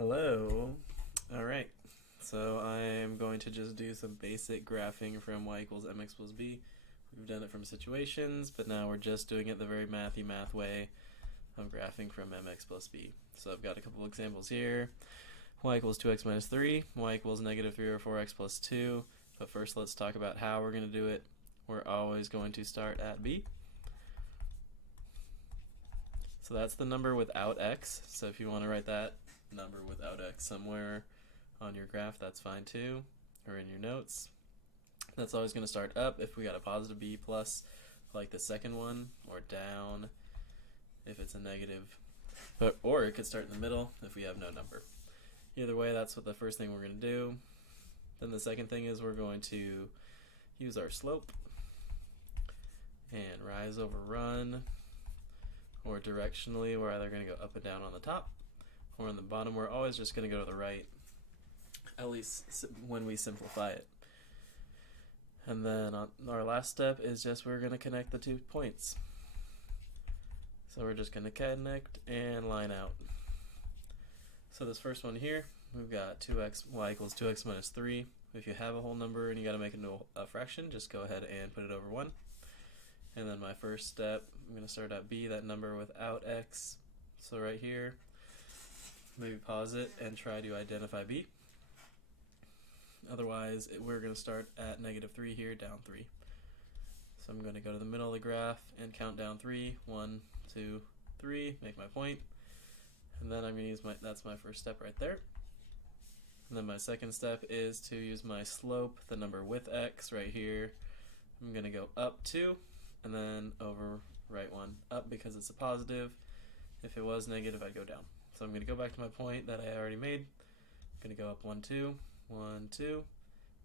Hello. Alright, so I'm going to just do some basic graphing from y equals mx plus b. We've done it from situations, but now we're just doing it the very mathy math way of graphing from mx plus b. So I've got a couple examples here. Y equals 2x minus 3, y equals negative 3 over 4x plus 2. But first let's talk about how we're going to do it. We're always going to start at b. So that's the number without x. So if you want to write that number without x somewhere on your graph, that's fine too, or in your notes. That's always going to start up if we got a positive b plus, like the second one, or down if it's a negative, or it could start in the middle if we have no number. Either way, that's what the first thing we're going to do. Then the second thing is we're going to use our slope and rise over run, or directionally we're either going to go up and down on the top or on the bottom. We're always just going to go to the right, at least when we simplify it. And then our last step is just we're going to connect the 2 points. So we're just going to connect and line out. So this first one here, we've got y equals 2x minus 3. If you have a whole number and you got to make it into a fraction, just go ahead and put it over 1. And then my first step, I'm going to start at b, that number without x. So right here, maybe pause it and try to identify b. Otherwise, we're going to start at negative 3 here, down 3. So I'm going to go to the middle of the graph and count down 3. 1, 2, 3, make my point. And then I'm going to use that's my first step right there. And then my second step is to use my slope, the number with x right here. I'm going to go up 2, and then over right 1, up because it's a positive. If it was negative, I'd go down. So I'm going to go back to my point that I already made. I'm going to go up 1, 2, 1, 2,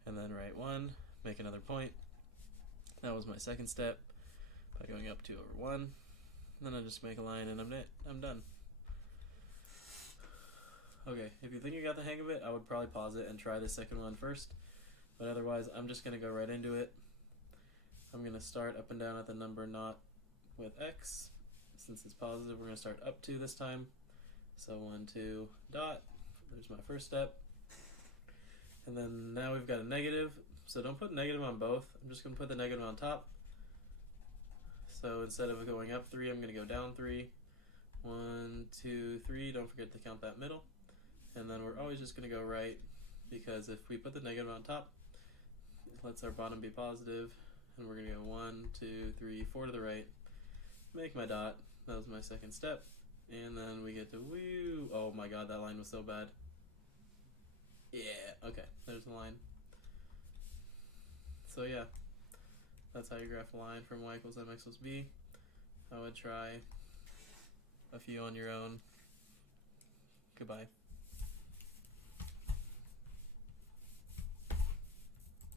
and then right 1, make another point. That was my second step by going up 2 over 1. And then I just make a line and I'm done. Okay, if you think you got the hang of it, I would probably pause it and try the second one first. But otherwise, I'm just going to go right into it. I'm going to start up and down at the number not with x. Since it's positive, we're going to start up 2 this time. So 1, 2, dot. There's my first step. And then now we've got a negative. So don't put negative on both. I'm just going to put the negative on top. So instead of going up 3, I'm going to go down 3. 1, 2, 3. Don't forget to count that middle. And then we're always just going to go right, because if we put the negative on top, it lets our bottom be positive. And we're going to go 1, 2, 3, 4 to the right. Make my dot. That was my second step. And then we get to woo. Oh my god, that line was so bad. Yeah, okay, there's the line. So yeah, that's how you graph a line from y equals mx plus b. I would try a few on your own. Goodbye.